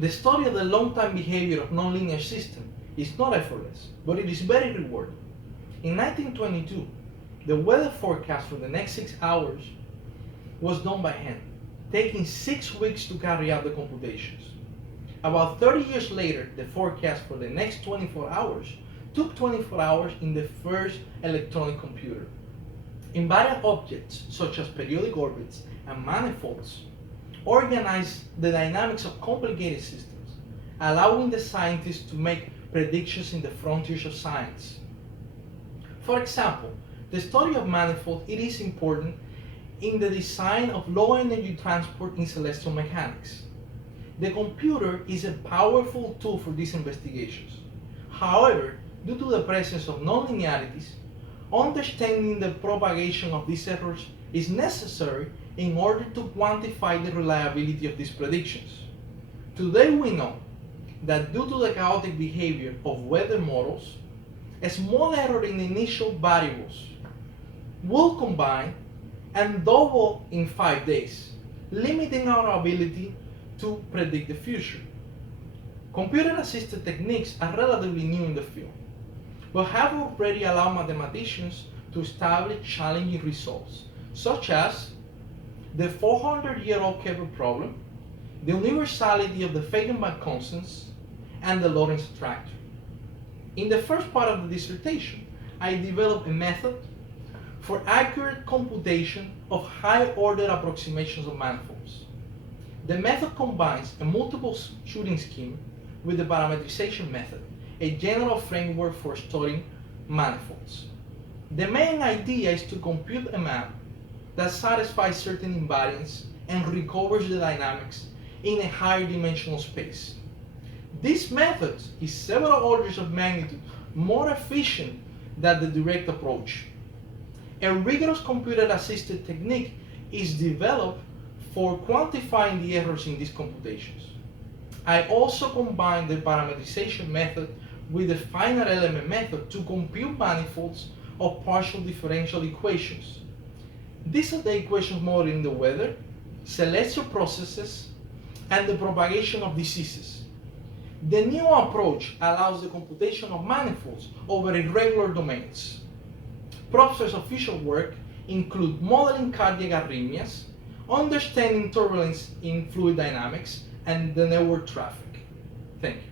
The study of the long-time behavior of nonlinear systems is not effortless, but it is very rewarding. In 1922, the weather forecast for the next 6 hours was done by hand, taking 6 weeks to carry out the computations. About 30 years later, the forecast for the next 24 hours took 24 hours in the first electronic computer. Invariant objects, such as periodic orbits and manifolds, organize the dynamics of complicated systems, allowing the scientists to make predictions in the frontiers of science. For example, the study of manifolds is important in the design of low-energy transport in celestial mechanics. The computer is a powerful tool for these investigations. However, due to the presence of nonlinearities, understanding the propagation of these errors is necessary in order to quantify the reliability of these predictions. Today we know that due to the chaotic behavior of weather models, a small error in the initial variables will combine and double in 5 days, limiting our ability to predict the future. Computer-assisted techniques are relatively new in the field, but have already allowed mathematicians to establish challenging results, such as the 400-year-old Kepler problem, the universality of the Feigenbaum constants, and the Lorentz attractor. In the first part of the dissertation, I developed a method for accurate computation of high-order approximations of manifolds. The method combines a multiple shooting scheme with the parametrization method, a general framework for studying manifolds. The main idea is to compute a map that satisfies certain invariants and recovers the dynamics in a higher dimensional space. This method is several orders of magnitude more efficient than the direct approach. A rigorous computer-assisted technique is developed for quantifying the errors in these computations. I also combine the parametrization method with the finite element method to compute manifolds of partial differential equations. These are the equations modeling the weather, celestial processes, and the propagation of diseases. The new approach allows the computation of manifolds over irregular domains. Prospects of future work include modeling cardiac arrhythmias, understanding turbulence in fluid dynamics, and the network traffic. Thank you.